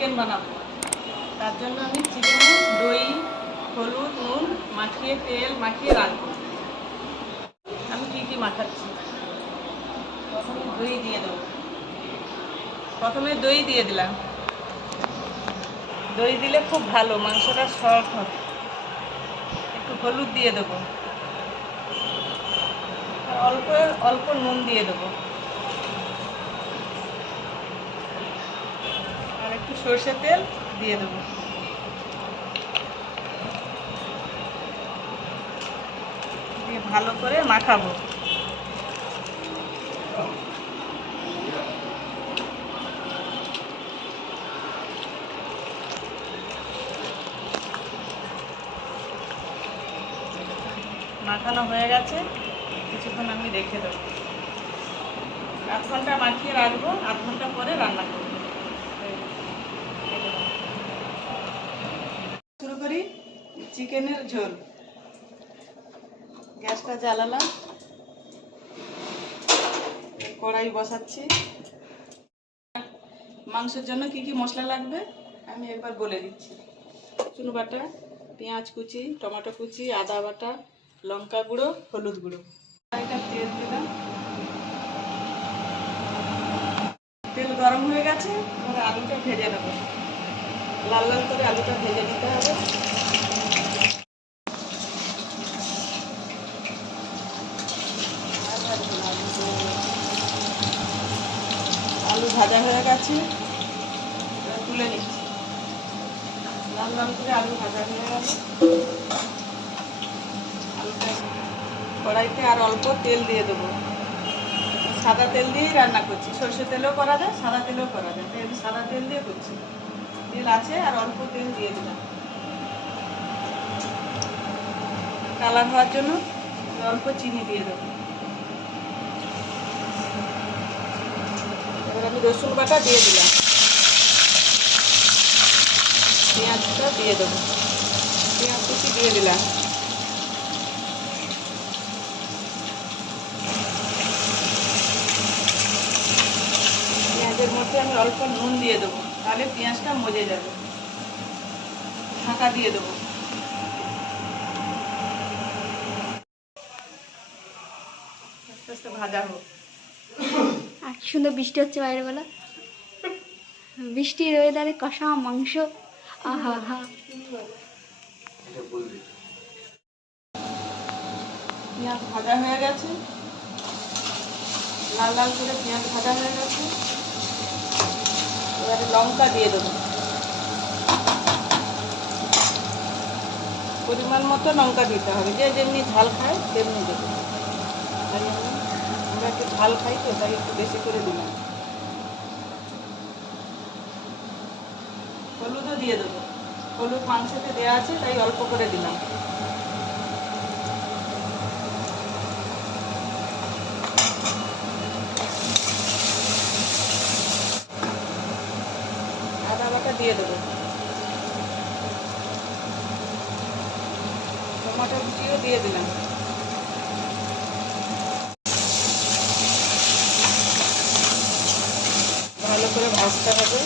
Chicken বানাবো। তার জন্য আমি চিকেনে, দই, হলুদ, নুন মাখিয়ে, তেল মাখিয়ে রাখব। আমি কী কী মাখাচ্ছি? প্রথমে দই দিয়ে দেবো। প্রথমে দই দিয়ে দিলাম। দই দিলে খুব ভালো, মাংসটা সফট হবে। একটু হলুদ দিয়ে দেবো। অল্প অল্প নুন দিয়ে দেবো আর একটু সর্ষের তেল দিয়ে দেবো। দিয়ে ভালো করে মাখাবো। মাখানো হয়ে গেছে, কিছুক্ষণ আমি রেখে দেবো। আধ ঘণ্টা মাখিয়ে রাখব, আধ ঘণ্টা পরে রান্না করব শুরু করি চিকেনের ঝোল। গ্যাসটা জ্বালালাম। কড়াই বসাচ্ছি। মাংসের জন্য কি কি মশলা লাগবে? আমি একবার বলে দিচ্ছি। চুনো বাটা, পেঁয়াজ কুচি, টমেটো কুচি, আদা বাটা, লঙ্কা গুঁড়ো, হলুদ গুঁড়ো। তেল দিলাম। তেল গরম হয়ে গেছে আলুটা ভেজে নেব। লাল লাল করে আলুটা ভেজে নিতে হবে আর ভাজবো না, আলু আলু এবার তুলে নিচ্ছি। লাল লাল করে আলু ভাজা হয়ে গেল। আলুটা কড়াইতে আর অল্প তেল দিয়ে দেবো। সাদা তেল দিয়েই রান্না করছি। সর্ষে তেলেও করা যায়, সাদা তেলেও করা যায়। তাই আমি সাদা তেল দিয়ে করছি। তেল আছে আর অল্প তেল দিয়ে দিলাম। কালার হওয়ার জন্য অল্প চিনি দিয়ে দেবো। এবার আমি রসুন বাটা দিয়ে দিলাম। পেঁয়াজটা দিয়ে দেবো। পেঁয়াজ কুচি দিয়ে দিলাম। পেঁয়াজের মধ্যে আমি অল্প নুন দিয়ে দেবো, তাহলে পেঁয়াজটা মজে যাবে। ঢাকা দিয়ে দেবো। আস্তে আস্তে ভাজা হোক। আর সুন্দর বৃষ্টি হচ্ছে বাইরে বেলা। বৃষ্টির ওয়েদারে কষা মাংস। আহা হা পেঁয়াজ ভাজা হয়ে গেছে। লাল লাল করে পেঁয়াজ ভাজা হয়ে গেছে। এবারে লঙ্কা দিয়ে দেবো। পরিমাণ মতো লঙ্কা দিতে হবে। যে যেমনি ঝাল খায়, তেমনি দেবে। আমরা একটু ঝাল খাই তো, তাই একটু বেশি করে দিলাম। হলুদও দিয়ে দেবো। হলুদ মাংসতে দেওয়া আছে, তাই অল্প করে দিলাম। আদা বাটা দিয়ে দেবো। টমাটো দিয়ে দিলাম ভালো করে ভাজতে হবে।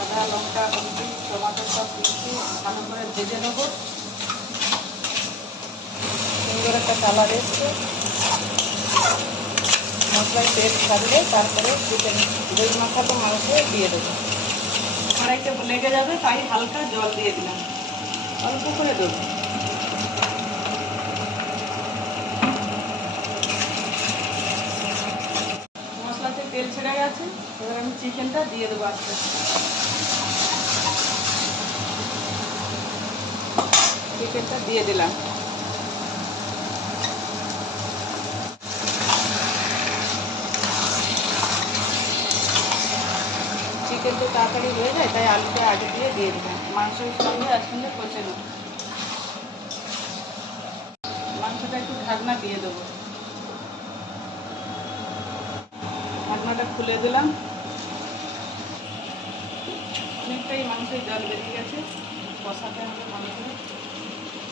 আদা, লঙ্কা কুচি টমাটো সব কুচি ভালো করে ভেজে নেব। সুন্দর একটা কালার এসছে। মশলায় তেল ছাড়লে তারপরে চিকেন দই মাখানো মাংস দিয়ে দেবো। কড়াইতে লেগে যাবে, তাই হালকা জল দিয়ে দিলাম। অল্প করে দেবো। ছেড়ে গেছে এবার আমি চিকেনটা দিয়ে দেবো আস্তে চিকেনটা দিয়ে দিলাম। চিকেন তো তাড়াতাড়ি হয়ে যায়, তাই আলুটা আগে দিয়ে দিয়ে দিলাম। মাংসের সঙ্গে একসঙ্গে কষে নেব। মাংসটা একটু ঢাকনা দিয়ে দেবো। ঢাকনাটা খুলে দিলাম। অনেকটাই মাংসের জল বেরিয়ে গেছে। কষাতে হবে মাংসের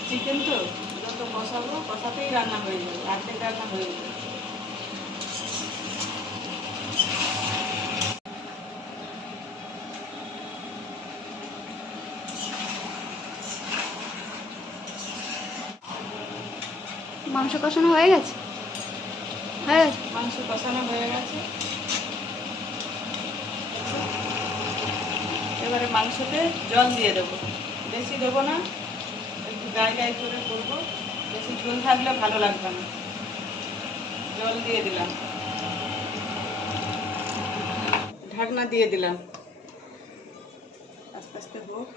চিকেন তো? যত কষাবো কষাতেই রান্না হয়ে যাবে। আর্ধেক রান্না হয়ে যাবে। মাংস কষানো হয়ে গেছে? হ্যাঁ মাংস কষানো হয়ে গেছে। এবারে মাংসতে জল দিয়ে দেবো। বেশি দেবো না একটু গায়ে গায়ে করে করব। বেশি ঝোল থাকলে ভালো লাগবে না। জল দিয়ে দিলাম। ঢাকনা দিয়ে দিলাম। আস্তে আস্তে হোক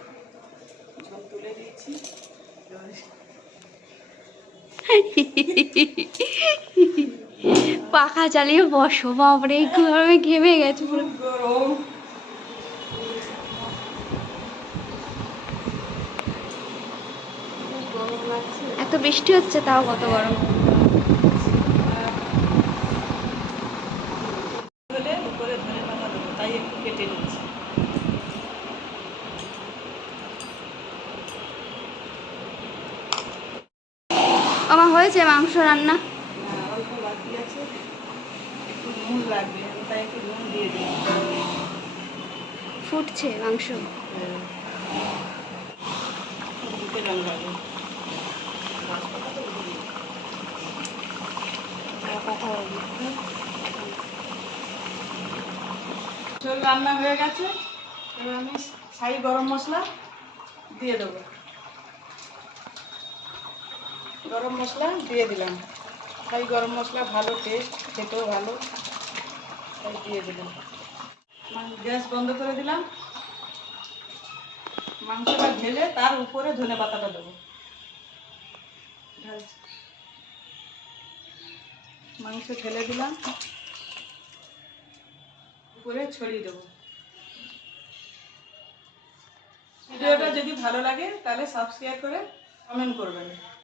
ঝোল তুলে দিয়েছি। পাখা চালিয়ে বসো এই গরমে ঘেমে গেছে। পুরো গরম। এত বৃষ্টি হচ্ছে তাও কত গরম? আমার হয়েছে মাংস রান্না। হ্যাঁ, অল্প বাকি আছে একটু নুন লাগবে আমি তাই একটু নুন দিয়ে দিই ফুটছে মাংস হ্যাঁ। দিতে নুন লাগে গাছপালা তো উঠিয়ে দিই। ঝোল রান্না হয়ে গেছে। এবার আমি ছাই গরম মশলা দিয়ে দেবো। গরম মশলা দিয়ে দিলাম। ছাই গরম মশলা ভালো টেস্ট খেতেও ভালো। তাই দিয়ে দিলাম। গ্যাস বন্ধ করে দিলাম। মাংসটা ঢেলে তার উপরে ধনে পাতাটা দেবো। ঢালছি। মাংস ঢেলে দিলাম। উপরে ছড়িয়ে দেবো। ভিডিওটা যদি ভালো লাগে, তাহলে সাবস্ক্রাইব করে কমেন্ট করবেন।